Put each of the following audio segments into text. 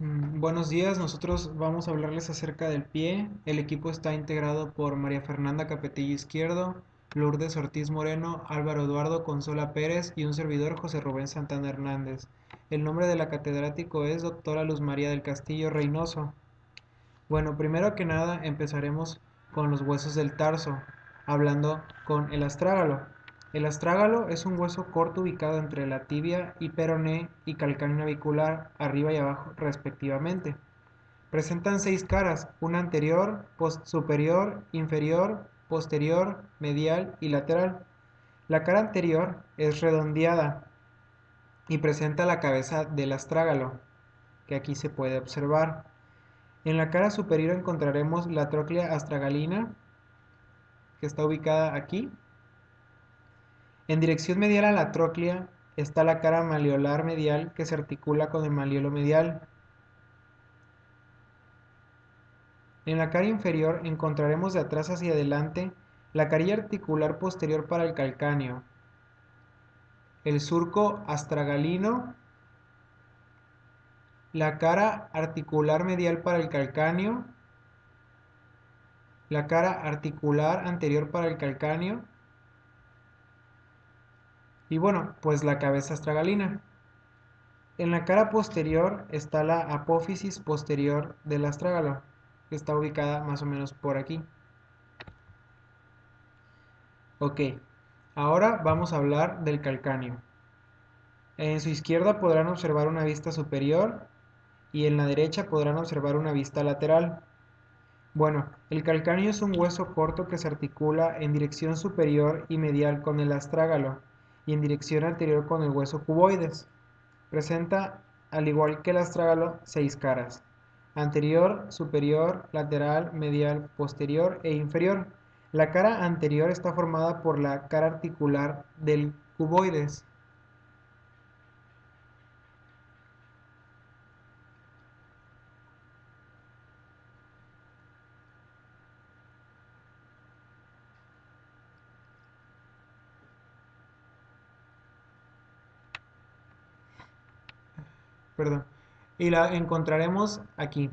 Buenos días, nosotros vamos a hablarles acerca del pie. El equipo está integrado por María Fernanda Capetillo Izquierdo, Lourdes Ortiz Moreno, Álvaro Eduardo Consola Pérez y un servidor José Rubén Santana Hernández. El nombre de la catedrático es doctora Luz María del Castillo Reynoso. Bueno, primero que nada empezaremos con los huesos del tarso, hablando con el astrágalo. El astrágalo es un hueso corto ubicado entre la tibia y peroné y calcáneo navicular, arriba y abajo respectivamente. Presentan seis caras, una anterior, superior, inferior, posterior, medial y lateral. La cara anterior es redondeada y presenta la cabeza del astrágalo, que aquí se puede observar. En la cara superior encontraremos la tróclea astragalina, que está ubicada aquí. En dirección medial a la tróclea está la cara malleolar medial, que se articula con el malleolo medial. En la cara inferior encontraremos de atrás hacia adelante la carilla articular posterior para el calcáneo, el surco astragalino, la cara articular medial para el calcáneo, la cara articular anterior para el calcáneo y bueno, pues la cabeza astragalina. En la cara posterior está la apófisis posterior del astrágalo, que está ubicada más o menos por aquí. Ok, ahora vamos a hablar del calcáneo. En su izquierda podrán observar una vista superior y en la derecha podrán observar una vista lateral. Bueno, el calcáneo es un hueso corto que se articula en dirección superior y medial con el astrágalo y en dirección anterior con el hueso cuboides. Presenta, al igual que el astrágalo, seis caras: anterior, superior, lateral, medial, posterior e inferior. La cara anterior está formada por la cara articular del cuboides. Perdón. Y la encontraremos aquí.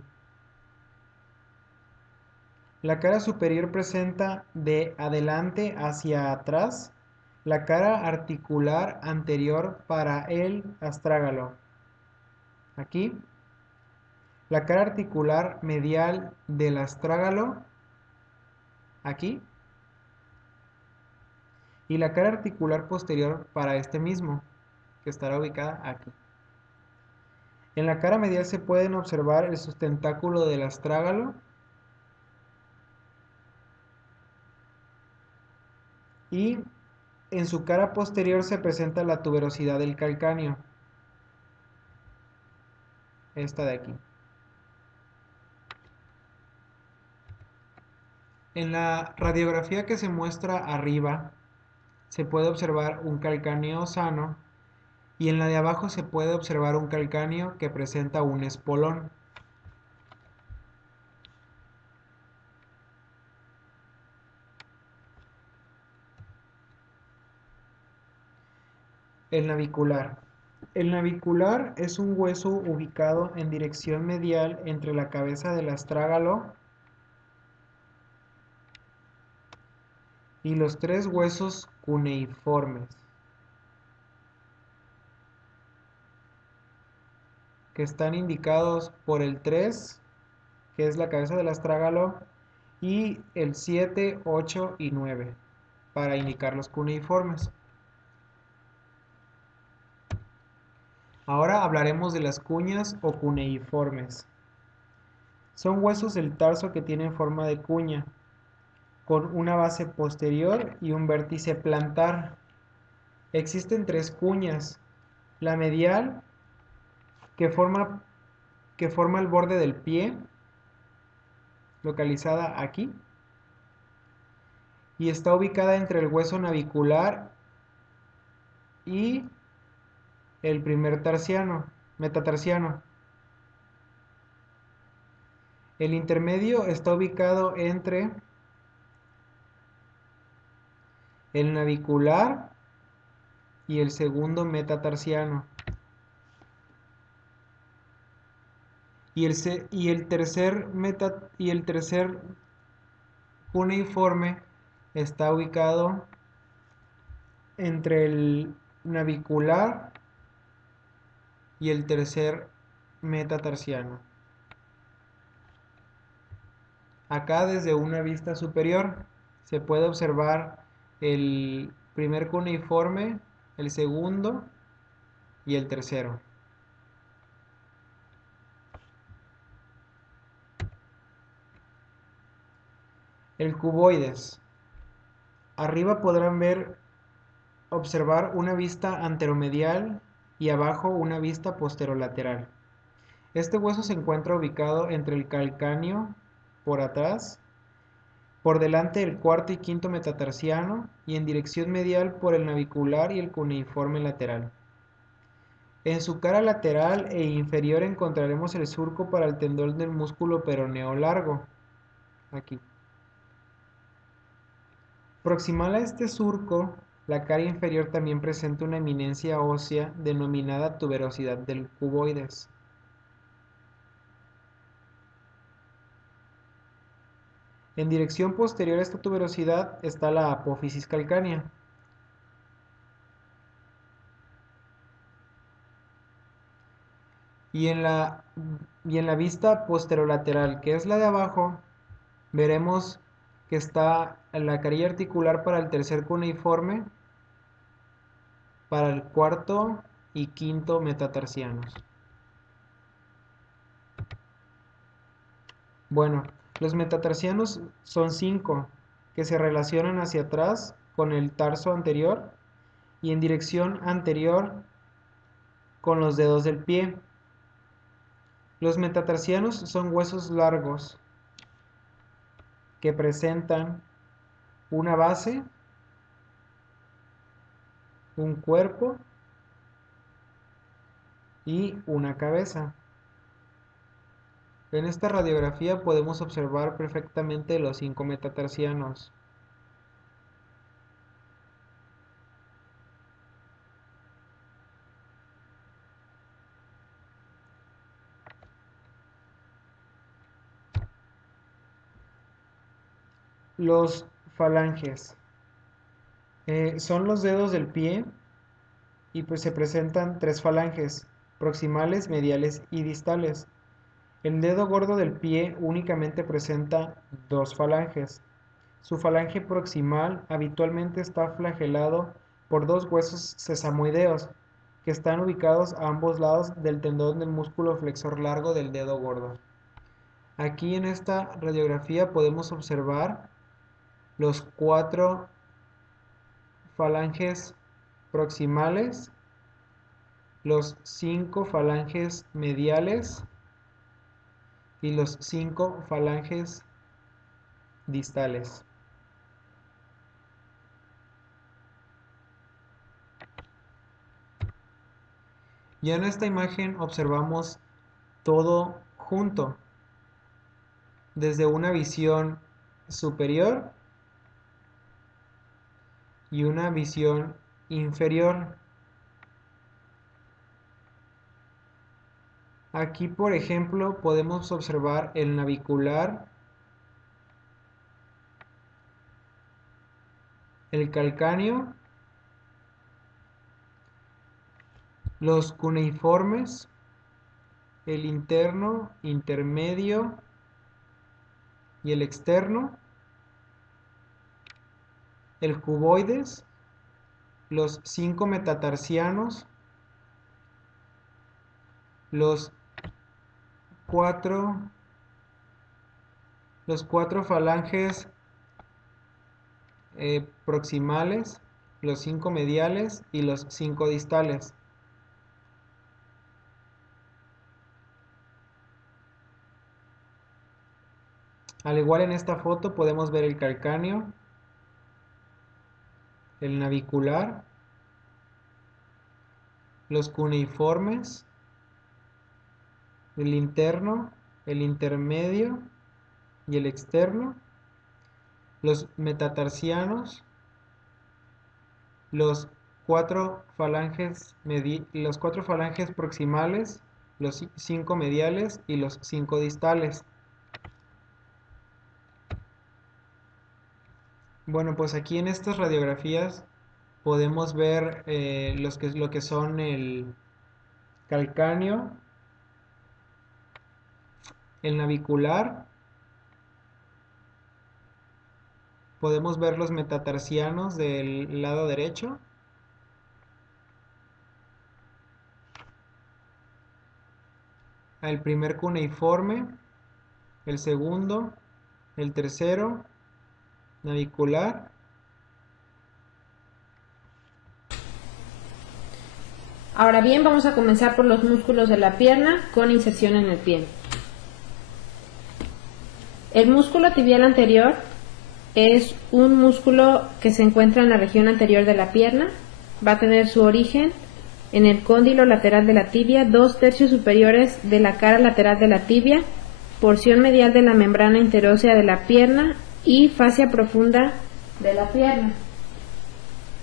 La cara superior presenta de adelante hacia atrás la cara articular anterior para el astrágalo. Aquí. La cara articular medial del astrágalo. Aquí. Y la cara articular posterior para este mismo, que estará ubicada aquí. En la cara medial se pueden observar el sustentáculo del astrágalo y en su cara posterior se presenta la tuberosidad del calcáneo, esta de aquí. En la radiografía que se muestra arriba se puede observar un calcáneo sano y en la de abajo se puede observar un calcáneo que presenta un espolón. El navicular. El navicular es un hueso ubicado en dirección medial entre la cabeza del astrágalo y los tres huesos cuneiformes, que están indicados por el 3, que es la cabeza del astrágalo, y el 7, 8 y 9, para indicar los cuneiformes. Ahora hablaremos de las cuñas o cuneiformes. Son huesos del tarso que tienen forma de cuña, con una base posterior y un vértice plantar. Existen tres cuñas: la medial, que forma, que forma el borde del pie, localizada aquí, y está ubicada entre el hueso navicular y el primer tarsiano, metatarsiano. El intermedio está ubicado entre el navicular y el segundo metatarsiano. Y el tercer cuneiforme está ubicado entre el navicular y el tercer metatarsiano. Acá desde una vista superior se puede observar el primer cuneiforme, el segundo y el tercero. El cuboides. Arriba podrán observar una vista anteromedial y abajo una vista posterolateral. Este hueso se encuentra ubicado entre el calcáneo por atrás, por delante del cuarto y quinto metatarsiano y en dirección medial por el navicular y el cuneiforme lateral. En su cara lateral e inferior encontraremos el surco para el tendón del músculo peroneo largo. Aquí. Proximal a este surco, la cara inferior también presenta una eminencia ósea denominada tuberosidad del cuboides. En dirección posterior a esta tuberosidad está la apófisis calcánea. Y en la vista posterolateral, que es la de abajo, veremos que está la carilla articular para el tercer cuneiforme, para el cuarto y quinto metatarsianos. Bueno, los metatarsianos son 5, que se relacionan hacia atrás con el tarso anterior y en dirección anterior con los dedos del pie. Los metatarsianos son huesos largos que presentan una base, un cuerpo y una cabeza. En esta radiografía podemos observar perfectamente los 5 metatarsianos. Los falanges son los dedos del pie y pues se presentan 3 falanges, proximales, mediales y distales. El dedo gordo del pie únicamente presenta 2 falanges. Su falange proximal habitualmente está flagelado por 2 huesos sesamoideos que están ubicados a ambos lados del tendón del músculo flexor largo del dedo gordo. Aquí en esta radiografía podemos observar los 4 falanges proximales, los 5 falanges mediales y los 5 falanges distales. Ya en esta imagen observamos todo junto, desde una visión superior y una visión inferior. Aquí, por ejemplo, podemos observar el navicular, el calcáneo, los cuneiformes, el interno, intermedio y el externo, el cuboides, los 5 metatarsianos, los 4 falanges proximales, los 5 mediales y los 5 distales. Al igual en esta foto podemos ver el calcáneo, el navicular, los cuneiformes, el interno, el intermedio y el externo, los metatarsianos, los 4 falanges proximales los 5 mediales y los 5 distales. Bueno, pues aquí en estas radiografías podemos ver lo que son el calcáneo, el navicular, podemos ver los metatarsianos del lado derecho, el primer cuneiforme, el segundo, el tercero, navicular. Ahora bien, vamos a comenzar por los músculos de la pierna con inserción en el pie. El músculo tibial anterior es un músculo que se encuentra en la región anterior de la pierna. Va a tener su origen en el cóndilo lateral de la tibia, 2/3 superiores de la cara lateral de la tibia, porción medial de la membrana interósea de la pierna y fascia profunda de la pierna.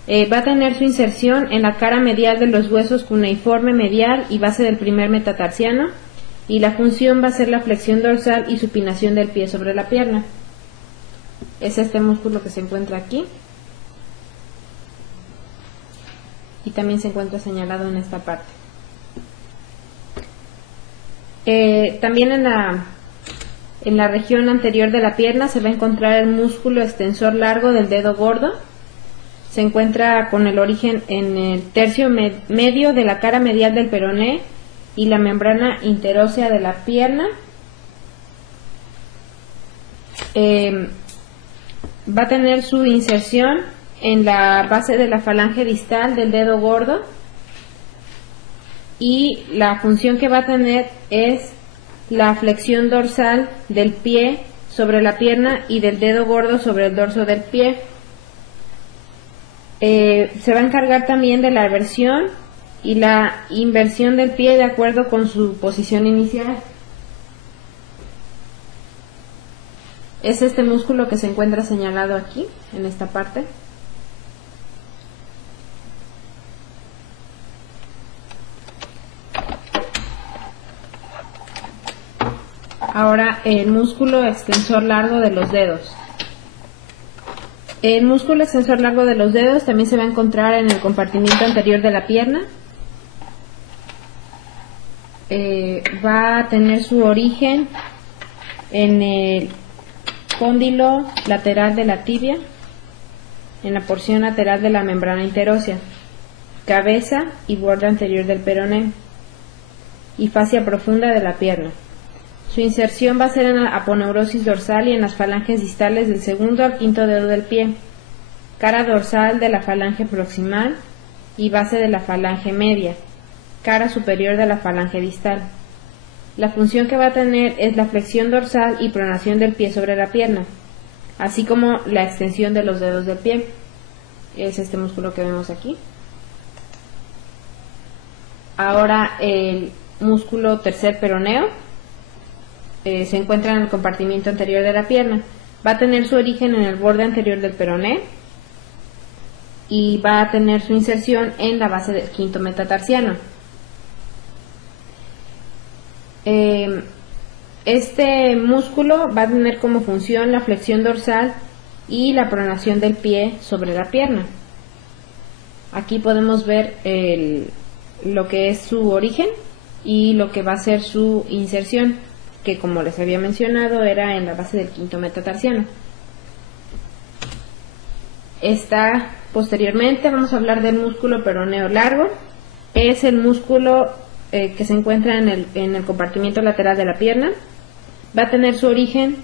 Va a tener su inserción en la cara medial de los huesos cuneiforme medial y base del primer metatarsiano, y la función va a ser la flexión dorsal y supinación del pie sobre la pierna. Es este músculo que se encuentra aquí y también se encuentra señalado en esta parte. También en la región anterior de la pierna se va a encontrar el músculo extensor largo del dedo gordo. Se encuentra con el origen en el tercio medio de la cara medial del peroné y la membrana interósea de la pierna. Va a tener su inserción en la base de la falange distal del dedo gordo, y la función que va a tener es la flexión dorsal del pie sobre la pierna y del dedo gordo sobre el dorso del pie. Se va a encargar también de la eversión y la inversión del pie de acuerdo con su posición inicial. Es este músculo que se encuentra señalado aquí, en esta parte. Ahora el músculo extensor largo de los dedos. El músculo extensor largo de los dedos también se va a encontrar en el compartimiento anterior de la pierna. Va a tener su origen en el cóndilo lateral de la tibia, en la porción lateral de la membrana interósea, cabeza y borde anterior del peroné y fascia profunda de la pierna. Su inserción va a ser en la aponeurosis dorsal y en las falanges distales del segundo al quinto dedo del pie, cara dorsal de la falange proximal y base de la falange media, cara superior de la falange distal. La función que va a tener es la flexión dorsal y pronación del pie sobre la pierna, así como la extensión de los dedos del pie. Es este músculo que vemos aquí. Ahora el músculo tercer peroneo se encuentra en el compartimiento anterior de la pierna. Va a tener su origen en el borde anterior del peroné y va a tener su inserción en la base del quinto metatarsiano. Este músculo va a tener como función la flexión dorsal y la pronación del pie sobre la pierna. Aquí podemos ver lo que es su origen y lo que va a ser su inserción, que como les había mencionado era en la base del quinto metatarsiano. Posteriormente vamos a hablar del músculo peroneo largo. Es el músculo que se encuentra en el compartimiento lateral de la pierna. Va a tener su origen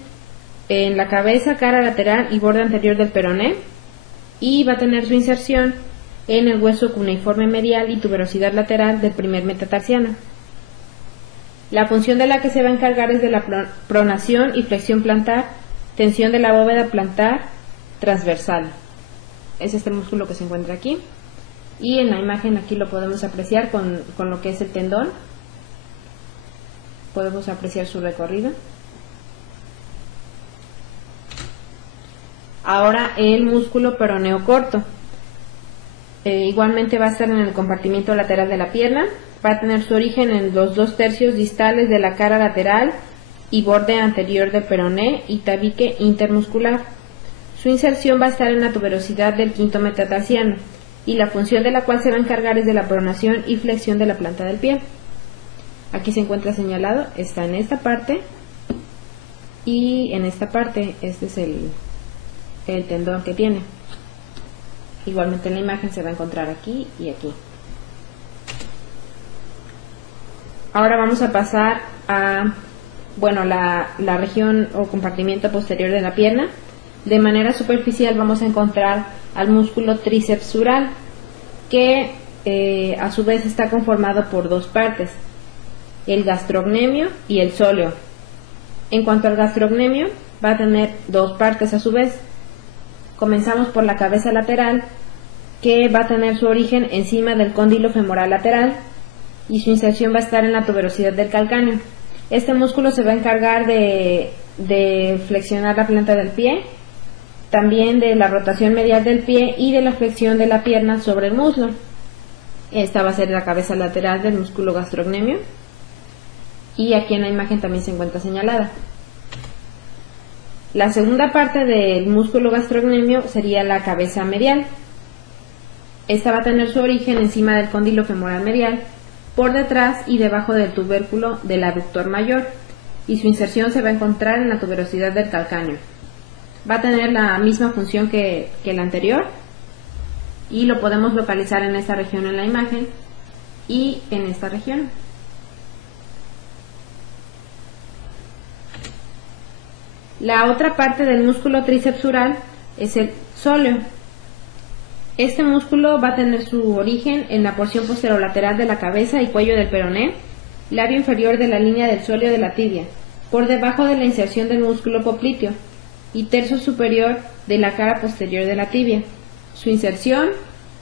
en la cabeza, cara lateral y borde anterior del peroné, y va a tener su inserción en el hueso cuneiforme medial y tuberosidad lateral del primer metatarsiano. La función de la que se va a encargar es de la pronación y flexión plantar, tensión de la bóveda plantar transversal. Es este músculo que se encuentra aquí, y en la imagen aquí lo podemos apreciar con lo que es el tendón. Podemos apreciar su recorrido. Ahora el músculo peroneo corto. Igualmente va a estar en el compartimiento lateral de la pierna. va a tener su origen en los 2/3 distales de la cara lateral y borde anterior del peroné y tabique intermuscular. Su inserción va a estar en la tuberosidad del quinto metatarsiano y la función de la cual se va a encargar es de la pronación y flexión de la planta del pie. Aquí se encuentra señalado, está en esta parte y en esta parte. Este es el tendón que tiene. Igualmente en la imagen se va a encontrar aquí y aquí. Ahora vamos a pasar a la región o compartimiento posterior de la pierna. De manera superficial vamos a encontrar al músculo tríceps sural, que a su vez está conformado por dos partes, el gastrocnemio y el sóleo. En cuanto al gastrocnemio, va a tener dos partes a su vez. Comenzamos por la cabeza lateral, que va a tener su origen encima del cóndilo femoral lateral y su inserción va a estar en la tuberosidad del calcáneo. Este músculo se va a encargar de flexionar la planta del pie, también de la rotación medial del pie y de la flexión de la pierna sobre el muslo. Esta va a ser la cabeza lateral del músculo gastrocnemio y aquí en la imagen también se encuentra señalada. La segunda parte del músculo gastrocnemio sería la cabeza medial. Esta va a tener su origen encima del cóndilo femoral medial, por detrás y debajo del tubérculo del aductor mayor, y su inserción se va a encontrar en la tuberosidad del calcáneo. Va a tener la misma función que la anterior y lo podemos localizar en esta región en la imagen y en esta región. La otra parte del músculo tríceps sural es el sóleo. Este músculo va a tener su origen en la porción posterolateral de la cabeza y cuello del peroné, labio inferior de la línea del sóleo de la tibia, por debajo de la inserción del músculo popliteo y tercio superior de la cara posterior de la tibia. Su inserción,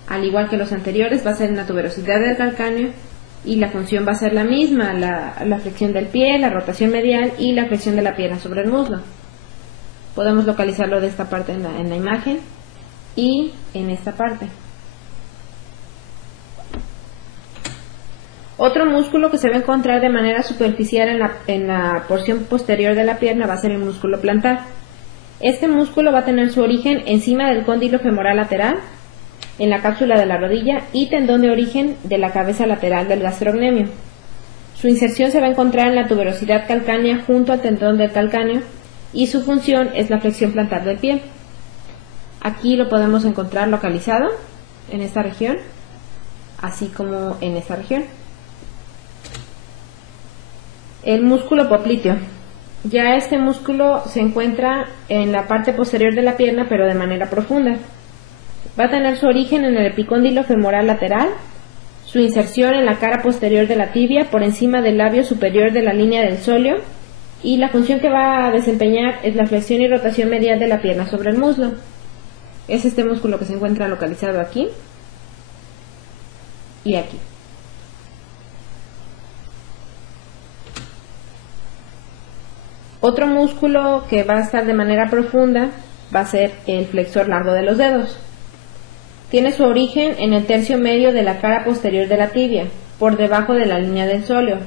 al igual que los anteriores, va a ser en la tuberosidad del calcáneo y la función va a ser la misma, la flexión del pie, la rotación medial y la flexión de la pierna sobre el muslo. Podemos localizarlo de esta parte en la imagen y en esta parte. Otro músculo que se va a encontrar de manera superficial en la porción posterior de la pierna va a ser el músculo plantar. Este músculo va a tener su origen encima del cóndilo femoral lateral, en la cápsula de la rodilla y tendón de origen de la cabeza lateral del gastrocnemio. Su inserción se va a encontrar en la tuberosidad calcánea junto al tendón del calcáneo y su función es la flexión plantar del pie. Aquí lo podemos encontrar localizado en esta región, así como en esta región. El músculo popliteo. Ya este músculo se encuentra en la parte posterior de la pierna, pero de manera profunda. Va a tener su origen en el epicóndilo femoral lateral, su inserción en la cara posterior de la tibia por encima del labio superior de la línea del sóleo, y la función que va a desempeñar es la flexión y rotación medial de la pierna sobre el muslo. Es este músculo que se encuentra localizado aquí y aquí. Otro músculo que va a estar de manera profunda va a ser el flexor largo de los dedos. Tiene su origen en el tercio medio de la cara posterior de la tibia, por debajo de la línea del sóleo.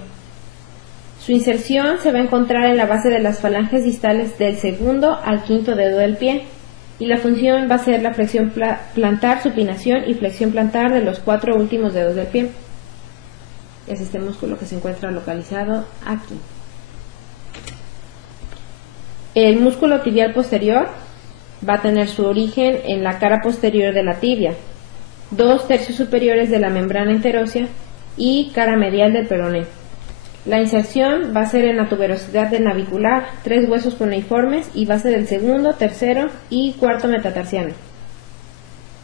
Su inserción se va a encontrar en la base de las falanges distales del segundo al quinto dedo del pie, y la función va a ser la flexión plantar, supinación y flexión plantar de los 4 últimos dedos del pie. Es este músculo que se encuentra localizado aquí. El músculo tibial posterior va a tener su origen en la cara posterior de la tibia, 2/3 superiores de la membrana interósea y cara medial del peroné. La inserción va a ser en la tuberosidad del navicular, 3 huesos cuneiformes y base del segundo, tercero y cuarto metatarsiano.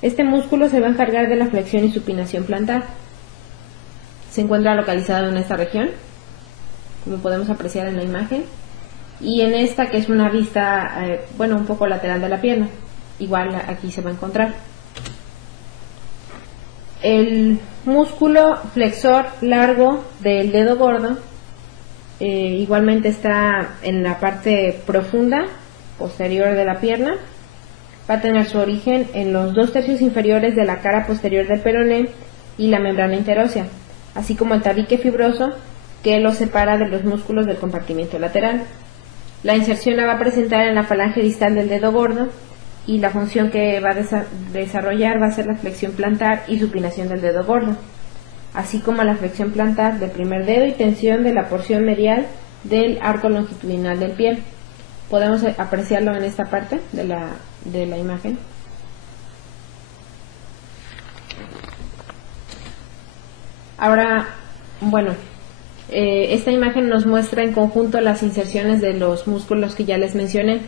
Este músculo se va a encargar de la flexión y supinación plantar. Se encuentra localizado en esta región, como podemos apreciar en la imagen, y en esta que es una vista, un poco lateral de la pierna. Igual aquí se va a encontrar. El músculo flexor largo del dedo gordo igualmente está en la parte profunda posterior de la pierna. Va a tener su origen en los 2/3 inferiores de la cara posterior del peroné y la membrana interósea. así como el tabique fibroso que lo separa de los músculos del compartimiento lateral. La inserción la va a presentar en la falange distal del dedo gordo y la función que va a desarrollar va a ser la flexión plantar y supinación del dedo gordo, así como la flexión plantar del primer dedo y tensión de la porción medial del arco longitudinal del pie. Podemos apreciarlo en esta parte de la imagen. Ahora, bueno, esta imagen nos muestra en conjunto las inserciones de los músculos que ya les mencioné.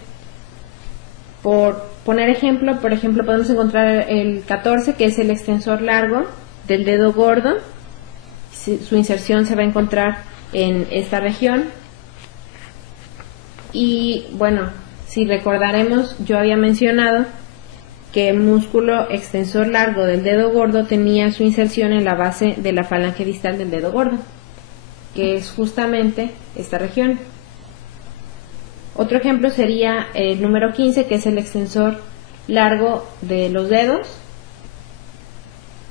Por poner ejemplo, podemos encontrar el 14, que es el extensor largo del dedo gordo. Su inserción se va a encontrar en esta región. Y bueno, si recordaremos, yo había mencionado que el músculo extensor largo del dedo gordo tenía su inserción en la base de la falange distal del dedo gordo, que es justamente esta región. Otro ejemplo sería el número 15, que es el extensor largo de los dedos.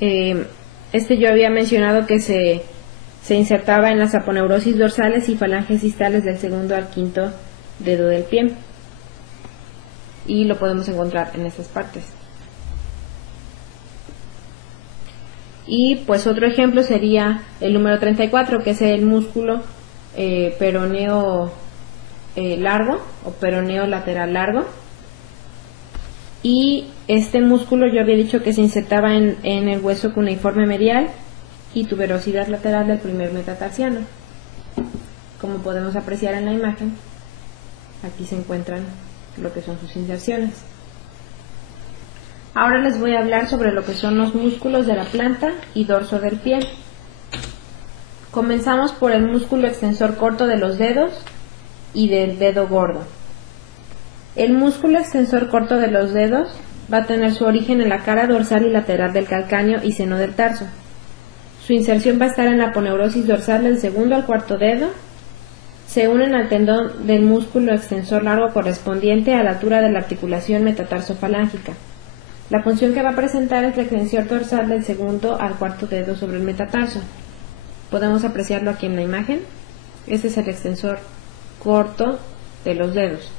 Yo había mencionado que se insertaba en las aponeurosis dorsales y falanges distales del segundo al quinto dedo del pie, y lo podemos encontrar en estas partes. Y pues otro ejemplo sería el número 34, que es el músculo peroneo largo o peroneo lateral largo, y este músculo yo había dicho que se insertaba en el hueso cuneiforme medial y tuberosidad lateral del primer metatarsiano. Como podemos apreciar en la imagen, aquí se encuentran lo que son sus inserciones. Ahora les voy a hablar sobre lo que son los músculos de la planta y dorso del pie. Comenzamos por el músculo extensor corto de los dedos y del dedo gordo. El músculo extensor corto de los dedos va a tener su origen en la cara dorsal y lateral del calcáneo y seno del tarso. Su inserción va a estar en la aponeurosis dorsal del segundo al cuarto dedo. Se unen al tendón del músculo extensor largo correspondiente a la altura de la articulación metatarsofalángica. La función que va a presentar es la extensión dorsal del segundo al cuarto dedo sobre el metatarso. Podemos apreciarlo aquí en la imagen. Este es el extensor corto de los dedos.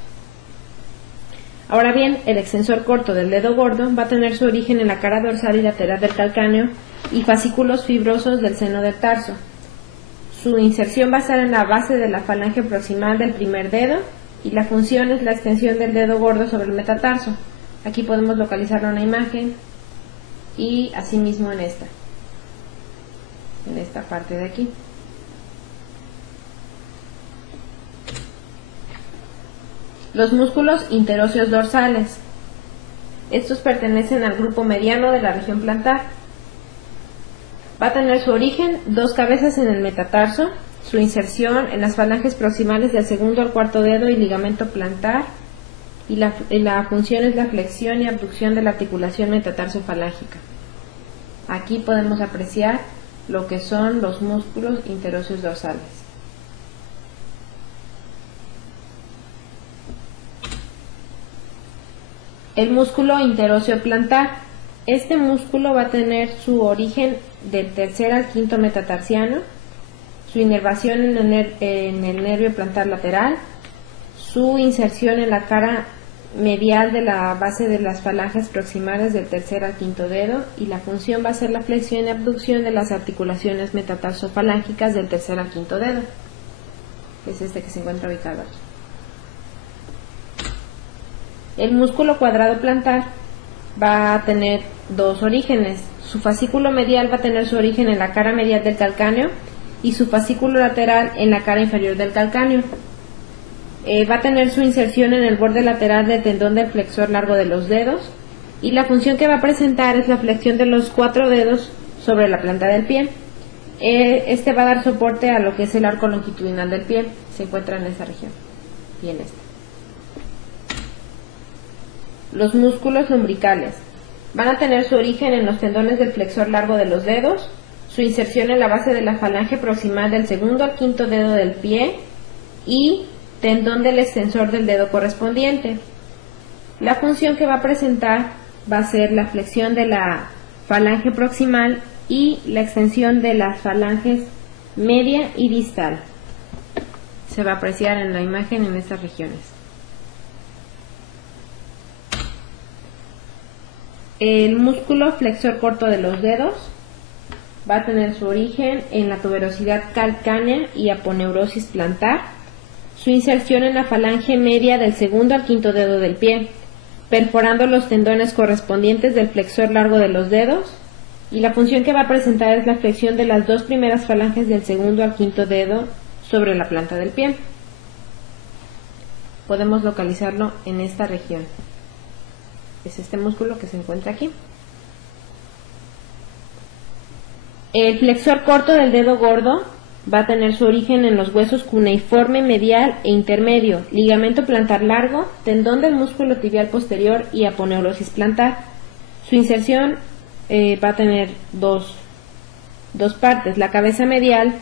Ahora bien, el extensor corto del dedo gordo va a tener su origen en la cara dorsal y lateral del calcáneo y fascículos fibrosos del seno del tarso. Su inserción va a estar en la base de la falange proximal del primer dedo y la función es la extensión del dedo gordo sobre el metatarso. Aquí podemos localizarlo en la imagen y asimismo en esta parte de aquí. Los músculos interóseos dorsales. Estos pertenecen al grupo mediano de la región plantar. Va a tener su origen dos cabezas en el metatarso, su inserción en las falanges proximales del segundo al cuarto dedo y ligamento plantar, y la función es la flexión y abducción de la articulación metatarsofalángica. Aquí podemos apreciar lo que son los músculos interóseos dorsales. El músculo interóseo plantar. Este músculo va a tener su origen del tercer al quinto metatarsiano, su inervación en el nervio plantar lateral, su inserción en la cara medial de la base de las falanges proximales del tercer al quinto dedo, y la función va a ser la flexión y abducción de las articulaciones metatarsofalángicas del tercer al quinto dedo. Es este que se encuentra ubicado aquí. El músculo cuadrado plantar va a tener dos orígenes. Su fascículo medial va a tener su origen en la cara medial del calcáneo y su fascículo lateral en la cara inferior del calcáneo. Va a tener su inserción en el borde lateral del tendón del flexor largo de los dedos, y la función que va a presentar es la flexión de los cuatro dedos sobre la planta del pie. Este va a dar soporte a lo que es el arco longitudinal del pie. Se encuentra en esa región y en esta. Los músculos lumbricales van a tener su origen en los tendones del flexor largo de los dedos, su inserción en la base de la falange proximal del segundo al quinto dedo del pie y tendón del extensor del dedo correspondiente. La función que va a presentar va a ser la flexión de la falange proximal y la extensión de las falanges media y distal. Se va a apreciar en la imagen en estas regiones. El músculo flexor corto de los dedos va a tener su origen en la tuberosidad calcánea y aponeurosis plantar. Su inserción en la falange media del segundo al quinto dedo del pie, perforando los tendones correspondientes del flexor largo de los dedos, y la función que va a presentar es la flexión de las dos primeras falanges del segundo al quinto dedo sobre la planta del pie. Podemos localizarlo en esta región. Es este músculo que se encuentra aquí. El flexor corto del dedo gordo va a tener su origen en los huesos cuneiforme medial e intermedio, ligamento plantar largo, tendón del músculo tibial posterior y aponeurosis plantar. Su inserción va a tener dos partes. La cabeza medial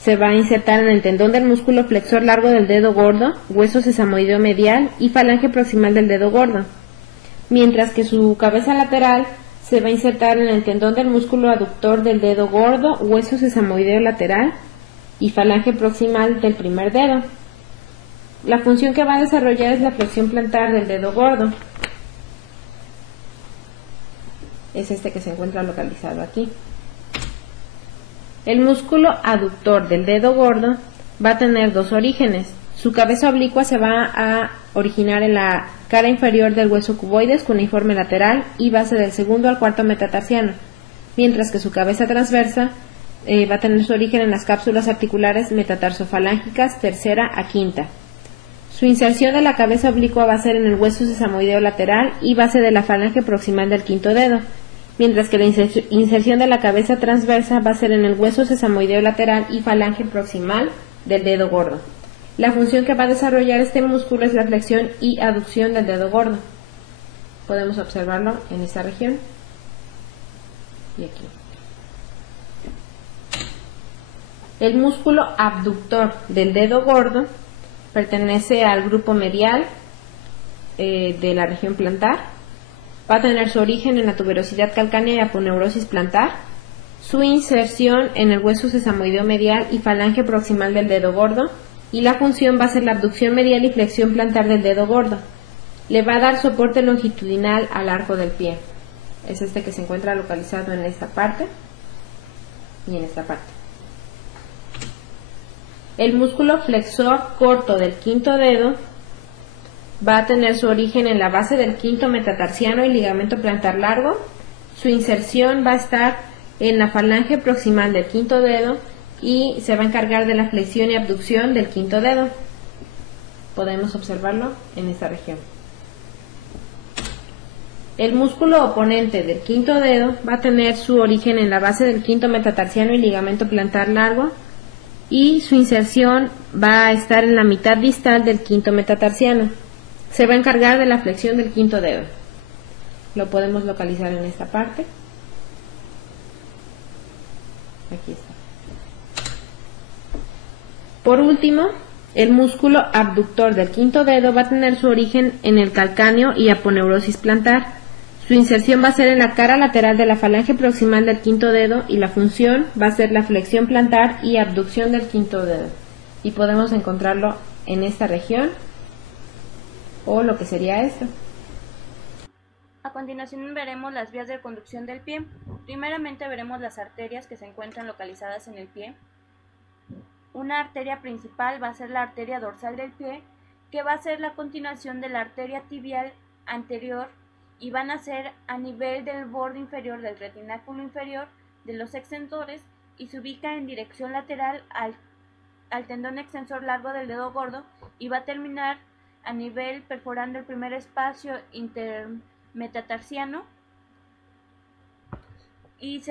se va a insertar en el tendón del músculo flexor largo del dedo gordo, hueso sesamoideo medial y falange proximal del dedo gordo, mientras que su cabeza lateral se va a insertar en el tendón del músculo aductor del dedo gordo, hueso sesamoideo lateral y falange proximal del primer dedo. La función que va a desarrollar es la flexión plantar del dedo gordo. Es este que se encuentra localizado aquí. El músculo aductor del dedo gordo va a tener dos orígenes. Su cabeza oblicua se va a originar en la cara inferior del hueso cuboides cuneiforme lateral y base del segundo al cuarto metatarsiano, mientras que su cabeza transversa va a tener su origen en las cápsulas articulares metatarsofalángicas tercera a quinta. Su inserción de la cabeza oblicua va a ser en el hueso sesamoideo lateral y base de la falange proximal del quinto dedo, mientras que la inserción de la cabeza transversa va a ser en el hueso sesamoideo lateral y falange proximal del dedo gordo. La función que va a desarrollar este músculo es la flexión y aducción del dedo gordo. Podemos observarlo en esta región y aquí. El músculo abductor del dedo gordo pertenece al grupo medial de la región plantar. Va a tener su origen en la tuberosidad calcánea y aponeurosis plantar. Su inserción en el hueso sesamoideo medial y falange proximal del dedo gordo. Y la función va a ser la abducción medial y flexión plantar del dedo gordo. Le va a dar soporte longitudinal al arco del pie. Es este que se encuentra localizado en esta parte y en esta parte. El músculo flexor corto del quinto dedo va a tener su origen en la base del quinto metatarsiano y ligamento plantar largo. Su inserción va a estar en la falange proximal del quinto dedo y se va a encargar de la flexión y abducción del quinto dedo. Podemos observarlo en esta región. El músculo oponente del quinto dedo va a tener su origen en la base del quinto metatarsiano y ligamento plantar largo, y su inserción va a estar en la mitad distal del quinto metatarsiano. Se va a encargar de la flexión del quinto dedo. Lo podemos localizar en esta parte. Aquí está. Por último, el músculo abductor del quinto dedo va a tener su origen en el calcáneo y aponeurosis plantar. Su inserción va a ser en la cara lateral de la falange proximal del quinto dedo y la función va a ser la flexión plantar y abducción del quinto dedo. Y podemos encontrarlo en esta región o lo que sería esto. A continuación veremos las vías de conducción del pie. Primeramente veremos las arterias que se encuentran localizadas en el pie. Una arteria principal va a ser la arteria dorsal del pie, que va a ser la continuación de la arteria tibial anterior y van a ser a nivel del borde inferior del retináculo inferior de los extensores y se ubica en dirección lateral al tendón extensor largo del dedo gordo y va a terminar a nivel perforando el primer espacio intermetatarsiano y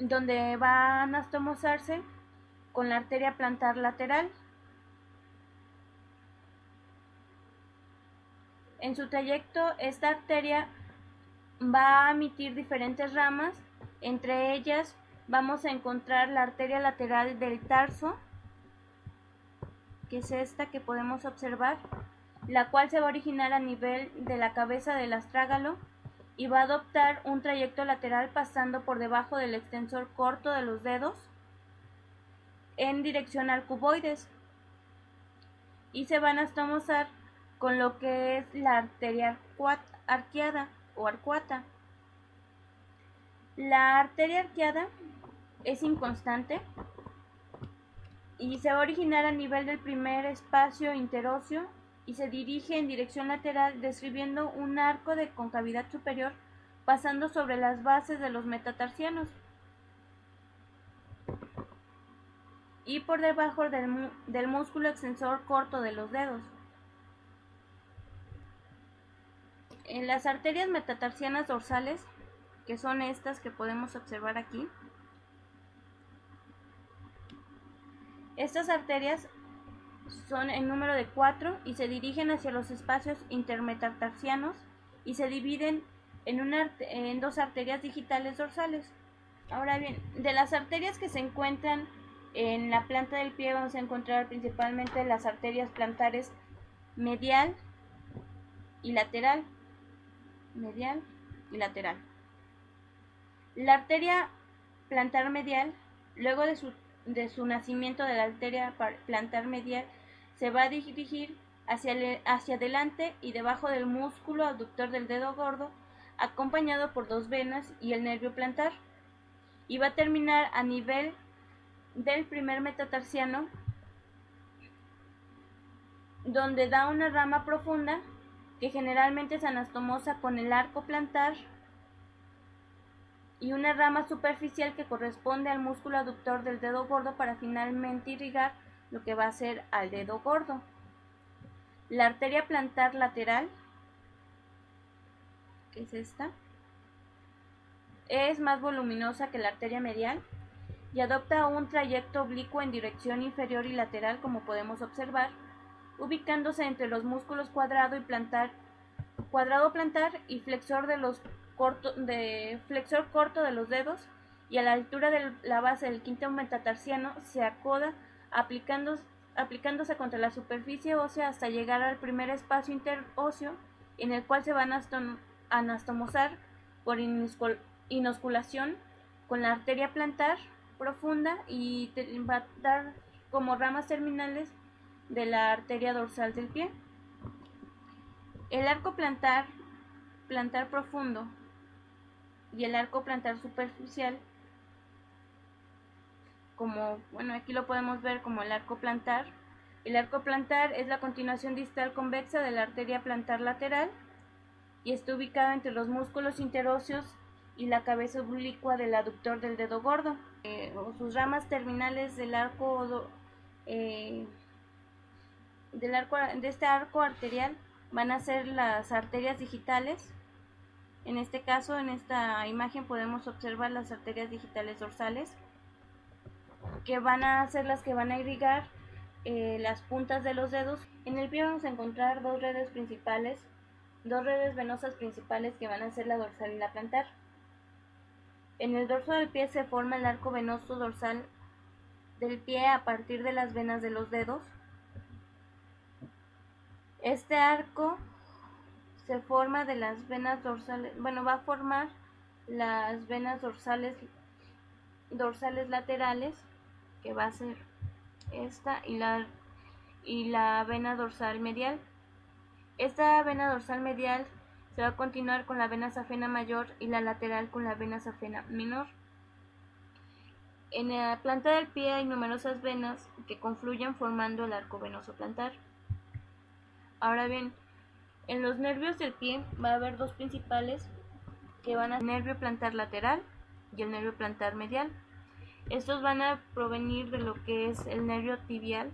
donde va a anastomosarse con la arteria plantar lateral. En su trayecto, esta arteria va a emitir diferentes ramas. Entre ellas vamos a encontrar la arteria lateral del tarso, que es esta que podemos observar, la cual se va a originar a nivel de la cabeza del astrágalo y va a adoptar un trayecto lateral pasando por debajo del extensor corto de los dedos en dirección al cuboides y se van a anastomosar con lo que es la arteria arqueada o arcuata. La arteria arqueada es inconstante y se va a originar a nivel del primer espacio interóseo y se dirige en dirección lateral describiendo un arco de concavidad superior pasando sobre las bases de los metatarsianos y por debajo del músculo extensor corto de los dedos. En las arterias metatarsianas dorsales, que son estas que podemos observar aquí, estas arterias son en número de 4 y se dirigen hacia los espacios intermetatarsianos y se dividen en dos arterias digitales dorsales. Ahora bien, de las arterias que se encuentran en la planta del pie vamos a encontrar principalmente las arterias plantares medial y lateral. Medial y lateral. La arteria plantar medial, luego de su nacimiento de la arteria plantar medial, se va a dirigir hacia adelante y debajo del músculo abductor del dedo gordo, acompañado por dos venas y el nervio plantar, y va a terminar a nivel del primer metatarsiano, donde da una rama profunda que generalmente se anastomosa con el arco plantar y una rama superficial que corresponde al músculo aductor del dedo gordo para finalmente irrigar lo que va a ser al dedo gordo. La arteria plantar lateral, que es esta, es más voluminosa que la arteria medial y adopta un trayecto oblicuo en dirección inferior y lateral, como podemos observar, ubicándose entre los músculos cuadrado plantar y flexor corto de los dedos, y a la altura de la base del quinto metatarsiano se acoda aplicándose contra la superficie ósea hasta llegar al primer espacio interóseo, en el cual se van a anastomosar por inosculación con la arteria plantar profunda y va a dar como ramas terminales de la arteria dorsal del pie. El arco plantar profundo y el arco plantar superficial, como aquí lo podemos ver como el arco plantar. El arco plantar es la continuación distal convexa de la arteria plantar lateral y está ubicado entre los músculos interóseos y la cabeza oblicua del aductor del dedo gordo. Sus ramas terminales de este arco arterial van a ser las arterias digitales. En este caso, en esta imagen podemos observar las arterias digitales dorsales, que van a ser las que van a irrigar las puntas de los dedos. En el pie vamos a encontrar dos redes venosas principales que van a ser la dorsal y la plantar. En el dorso del pie se forma el arco venoso dorsal del pie a partir de las venas de los dedos. Este arco se forma de las venas dorsales, va a formar las venas dorsales laterales, que va a ser esta, y la vena dorsal medial. Esta vena dorsal medial se va a continuar con la vena safena mayor y la lateral con la vena safena menor. En la planta del pie hay numerosas venas que confluyen formando el arco venoso plantar. Ahora bien, en los nervios del pie va a haber dos principales, que van a ser el nervio plantar lateral y el nervio plantar medial. Estos van a provenir de lo que es el nervio tibial,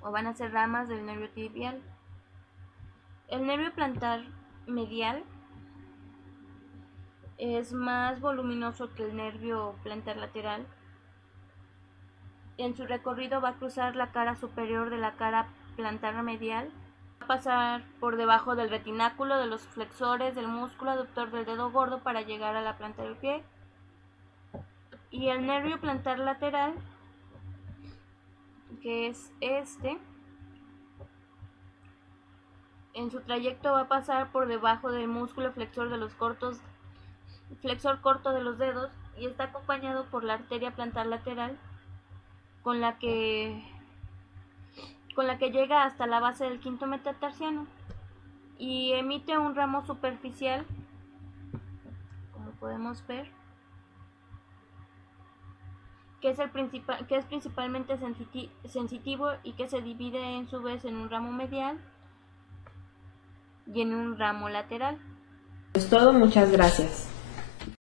o van a ser ramas del nervio tibial. El nervio plantar medial es más voluminoso que el nervio plantar lateral. En su recorrido va a cruzar la cara superior de la cara plantar medial, va a pasar por debajo del retináculo de los flexores del músculo aductor del dedo gordo para llegar a la planta del pie. Y el nervio plantar lateral, que es este, En su trayecto va a pasar por debajo del músculo flexor flexor corto de los dedos, y está acompañado por la arteria plantar lateral con la que llega hasta la base del quinto metatarsiano y emite un ramo superficial, como podemos ver, que es principalmente sensitivo y que se divide en su vez en un ramo medial y en un ramo lateral. Es todo, muchas gracias.